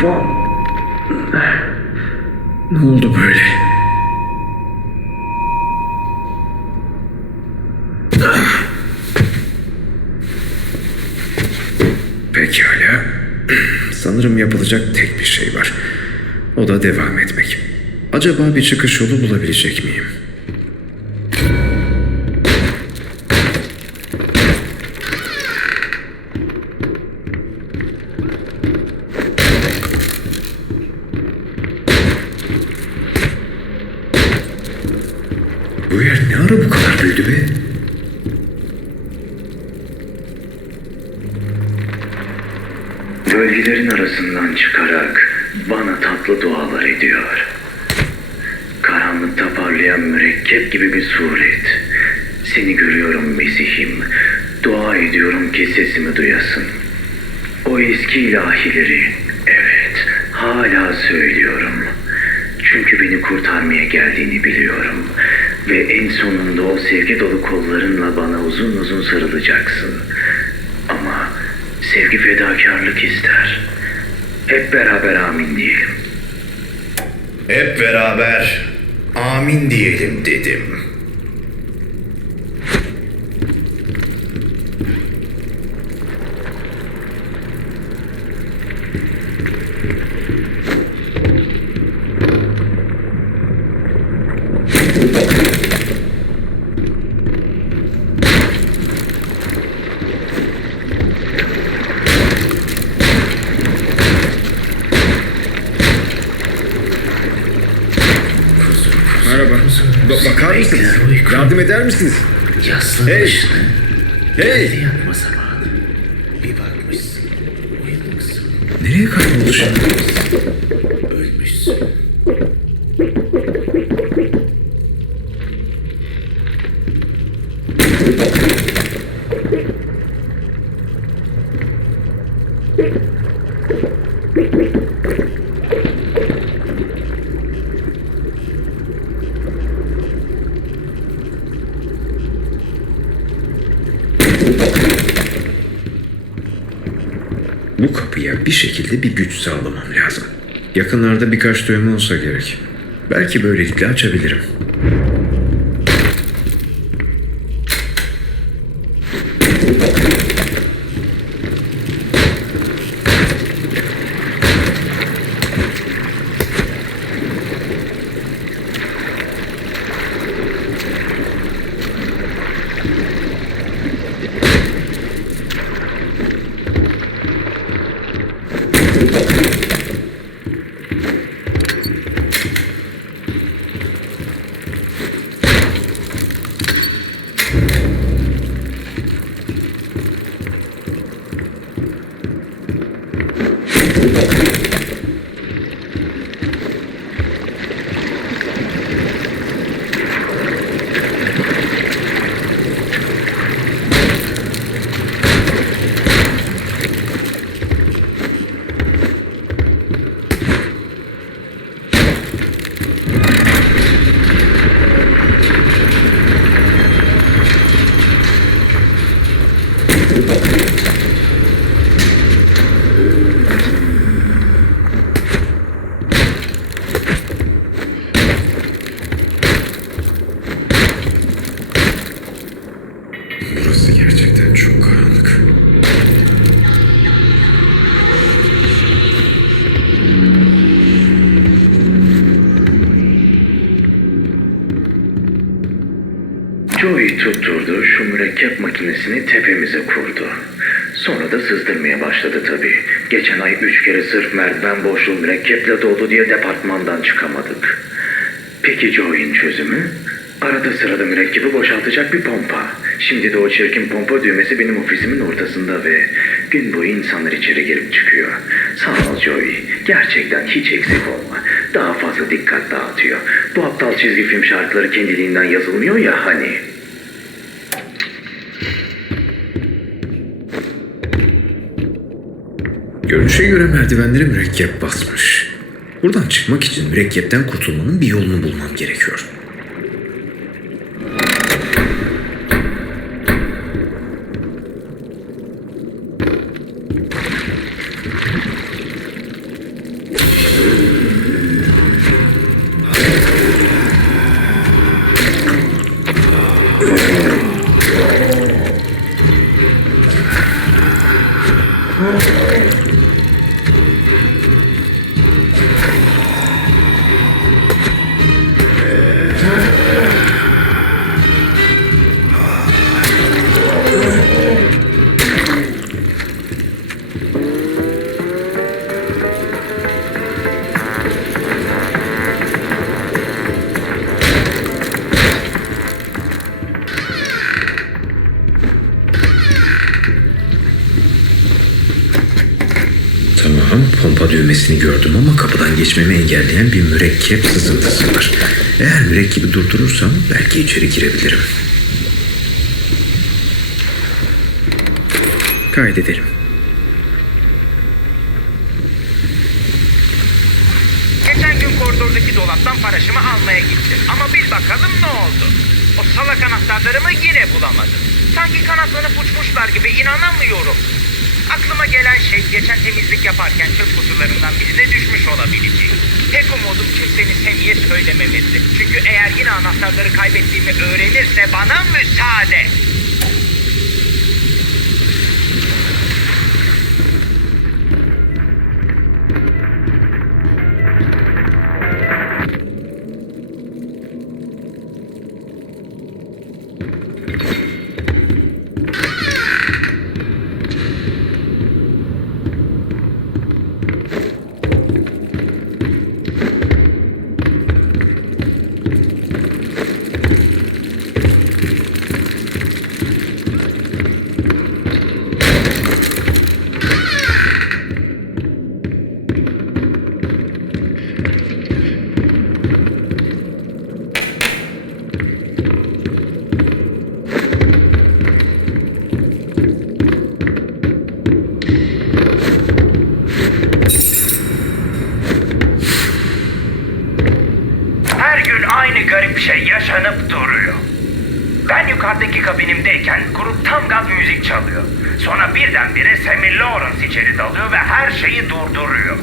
kafam. Ne oldu böyle? Pekala. Sanırım yapılacak tek bir şey var. O da devam etmek. Acaba bir çıkış yolu bulabilecek miyim? Bu yer ne ara bu kadar büyüdü be? Gölgelerin arasından çıkarak bana tatlı dualar ediyor. Karanlıkta parlayan mürekkep gibi bir suret. Seni görüyorum Mesih'im. Dua ediyorum ki sesimi duyasın. O eski ilahileri, evet, hala söylüyorum. Çünkü beni kurtarmaya geldiğini biliyorum. Ve en sonunda o sevgi dolu kollarınla bana uzun uzun sarılacaksın. Sevgi fedakarlık ister. Hep beraber amin diyelim. Hep beraber amin diyelim dedim. Eder misiniz? Yaslı Hey! başını Hey! yatma zamanı. Bir bakmışsın, uyumuşsun, Nereye kayboldu şimdi? ölmüşsün. Bir şekilde bir güç sağlamam lazım. Yakınlarda birkaç düğme olsa gerek. Belki böylelikle açabilirim. Burası gerçekten çok karanlık. Joey tutturdu şu makinesini tepemize kurdu. Sonra da sızdırmaya başladı tabii. Geçen ay üç kere sırf merdiven boşluğu mürekkeple doldu diye departmandan çıkamadık. Peki Joey'in çözümü? Arada sırada mürekkebi boşaltacak bir pompa. Şimdi de o çirkin pompa düğmesi benim ofisimin ortasında ve gün boyu insanlar içeri girip çıkıyor. Sağ ol Joey. Gerçekten hiç eksik olma. Daha fazla dikkat dağıtıyor. Bu aptal çizgi film şarkıları kendiliğinden yazılmıyor ya hani. Görünüşe göre merdivenlere mürekkep basmış. Buradan çıkmak için mürekkepten kurtulmanın bir yolunu bulmam gerekiyor. Pompa düğmesini gördüm ama kapıdan geçmemi engelleyen bir mürekkep sızıntısı var. Eğer mürekkebi durdurursam belki içeri girebilirim. Kaydedelim. Geçen gün koridordaki dolaptan paraşımı almaya gittim. Ama bil bakalım ne oldu? O salak anahtarlarımı yine bulamadım. Sanki kanatlanıp uçmuşlar gibi inanamıyorum. Aklıma gelen şey geçen temizlik yaparken çöp kutularından birine düşmüş olabileceği. Tek umudum kimsenin Semi'ye söylememesi. Çünkü eğer yine anahtarları kaybettiğimi öğrenirse bana müsaade. Çalıyor. Sonra birdenbire Sammy Lawrence içeri dalıyor ve her şeyi durduruyor.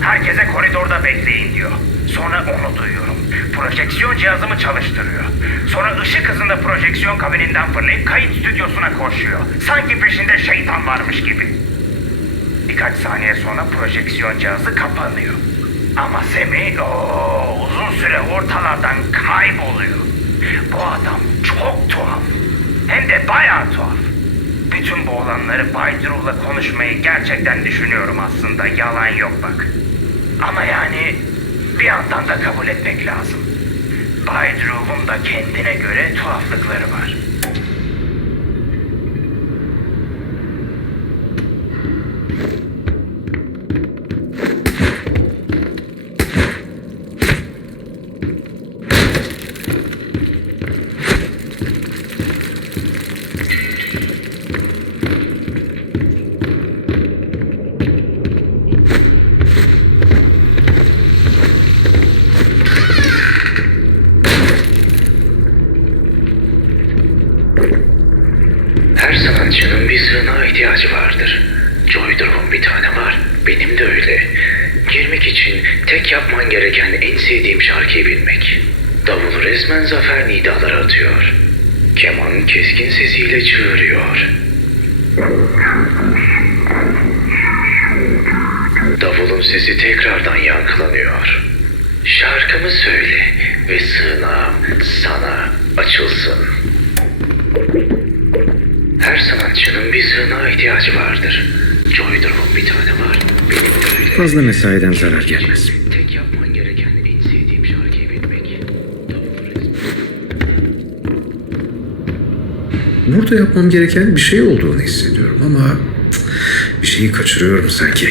Herkese koridorda bekleyin diyor. Sonra onu duyuyorum. Projeksiyon cihazımı çalıştırıyor. Sonra ışık hızında projeksiyon kabininden fırlayıp kayıt stüdyosuna koşuyor. Sanki peşinde şeytan varmış gibi. Birkaç saniye sonra projeksiyon cihazı kapanıyor. Ama Semih ooo, uzun süre ortalardan kayboluyor. Bu adam çok tuhaf. Hem de bayağı tuhaf. Bütün bu olanları Bay Drew'la konuşmayı gerçekten düşünüyorum aslında. Yalan yok bak. Ama yani bir yandan da kabul etmek lazım. Bay Drew'un da kendine göre tuhaflıkları var. Her sanatçının bir sığınağa ihtiyacı vardır. Joy Drum'un bir tane var. Benim de öyle. Girmek için tek yapman gereken en sevdiğim şarkıyı bilmek. Davul resmen zafer nidaları atıyor. Keman keskin sesiyle çığırıyor. Davulun sesi tekrardan yankılanıyor. Şarkımı söyle ve sığınağım sana açılsın. Sanatçının bir sığınağa ihtiyacı vardır. Joy Drum'un bir tane var. Benim de öyle. Fazla mesaiden zarar gelmez. Tek yapman gereken en sevdiğim şarkıyı bilmek. Burada yapmam gereken bir şey olduğunu hissediyorum ama bir şeyi kaçırıyorum sanki.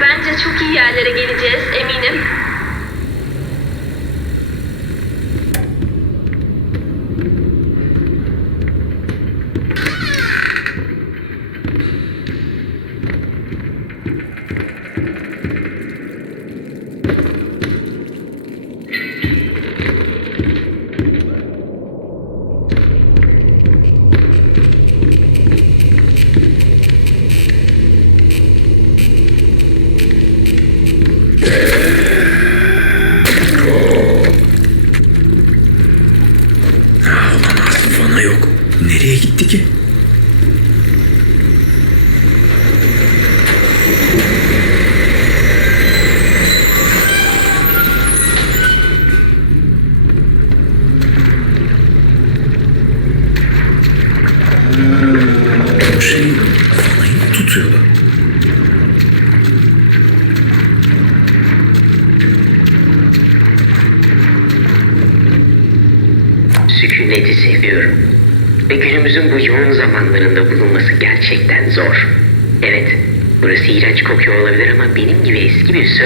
Bence çok iyi yerlere geleceğiz eminim. 对。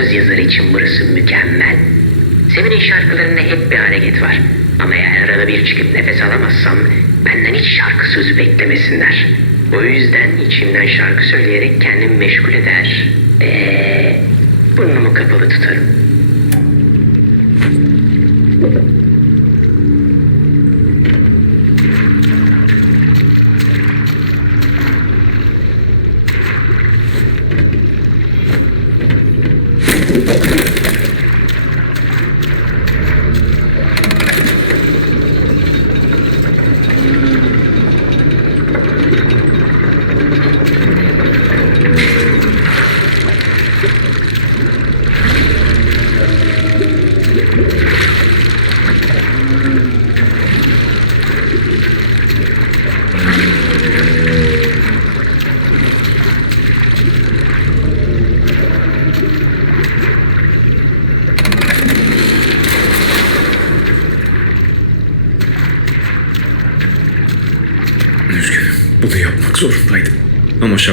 söz yazarı için burası mükemmel. Sevin'in şarkılarında hep bir hareket var. Ama eğer arada bir çıkıp nefes alamazsam benden hiç şarkı sözü beklemesinler. O yüzden içimden şarkı söyleyerek kendimi meşgul eder. Eee burnumu kapalı tutarım.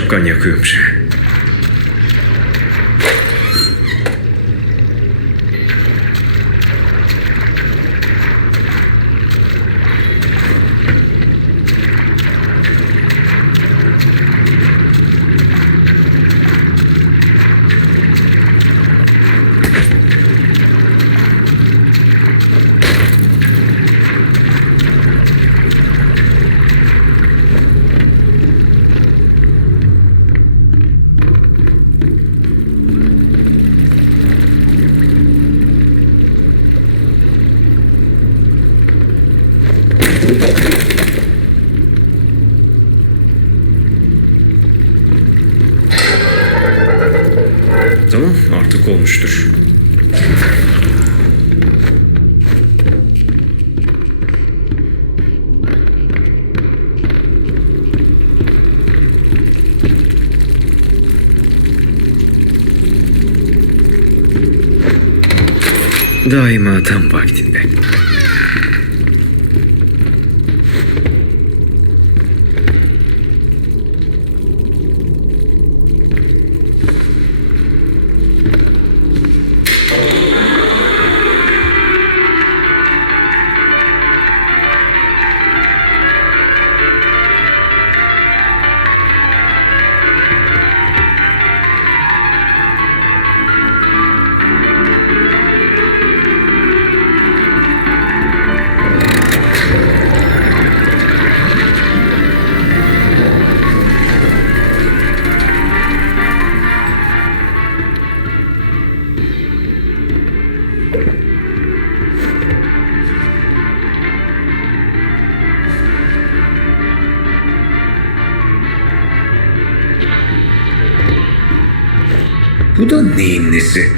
csak kanyakőm se. Daima tam vaktinde. Kendisi.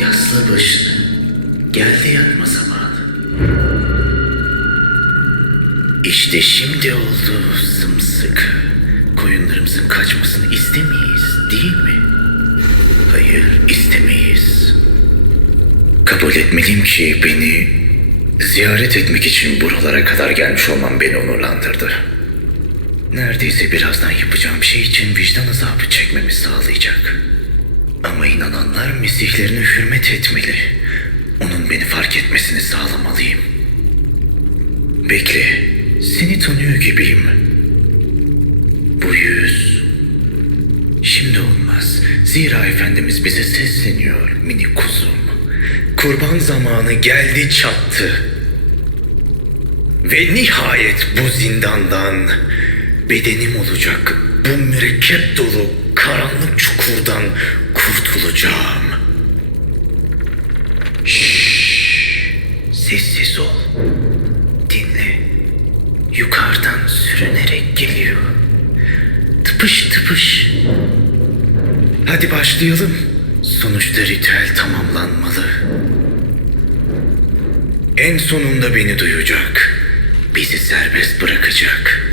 Yasla başını. Geldi yatma zamanı. İşte şimdi oldu sımsıkı koyunlarımızın kaçmasını istemeyiz değil mi? Hayır istemeyiz. Kabul etmeliyim ki beni ziyaret etmek için buralara kadar gelmiş olmam beni onurlandırdı. Neredeyse birazdan yapacağım şey için vicdan azabı çekmemi sağlayacak. Ama inananlar mesihlerine hürmet etmeli. Onun beni fark etmesini sağlamalıyım. Bekle, seni tanıyor gibiyim. Bu yüz... Şimdi olmaz. Zira Efendimiz bize sesleniyor mini kuzum. Kurban zamanı geldi çattı. Ve nihayet bu zindandan bedenim olacak bu mürekkep dolu karanlık çukurdan kurtulacağım. Şşş, sessiz ol. Dinle. Yukarıdan sürünerek geliyor. Tıpış tıpış. Hadi başlayalım. Sonuçta ritüel tamamlanmalı. En sonunda beni duyacak. Bizi serbest bırakacak.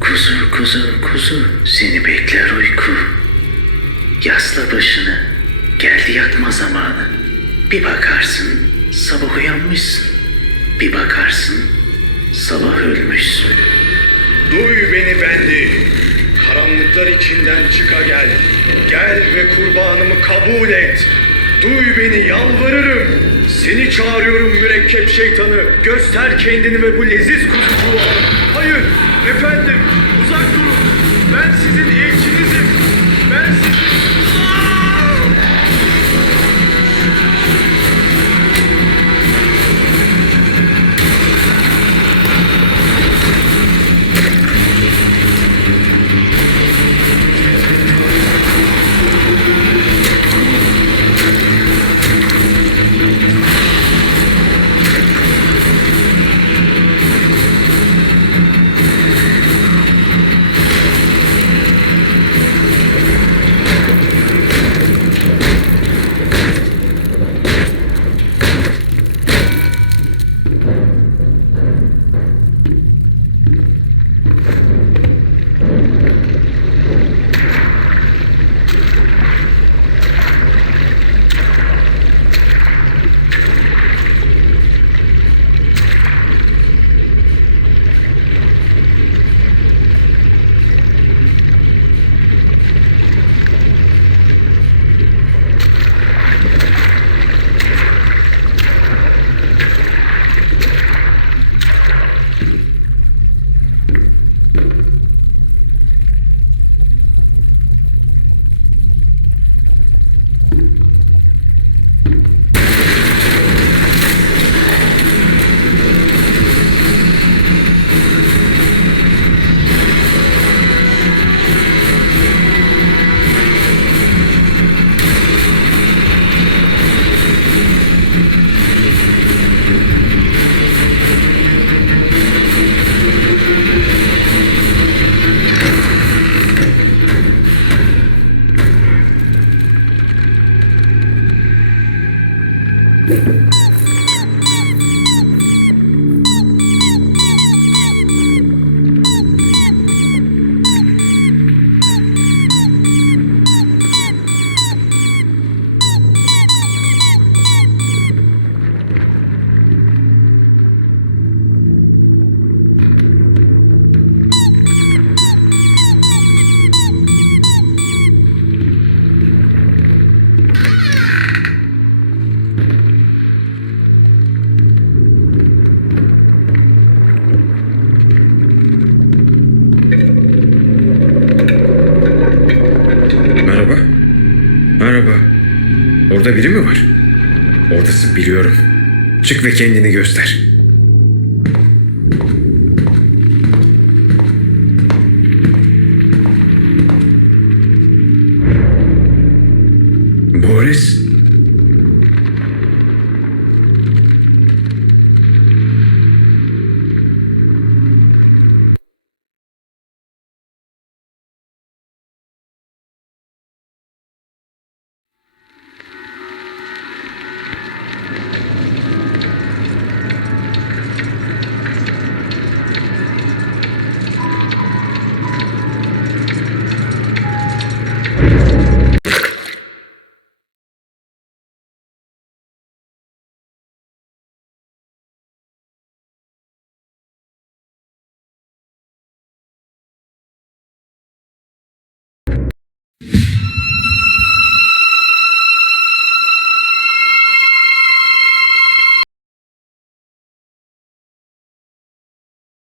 Kuzu, kuzu, kuzu, seni bekler uyku. Yasla başını, geldi yatma zamanı. Bir bakarsın, sabah uyanmışsın. Bir bakarsın, sabah ölmüşsün. Duy beni bendi. Karanlıklar içinden çıka gel. Gel ve kurbanımı kabul et. Duy beni yalvarırım. Seni çağırıyorum mürekkep şeytanı. Göster kendini ve bu leziz kuzucuğu. Hayır efendim biliyorum. Çık ve kendini göster.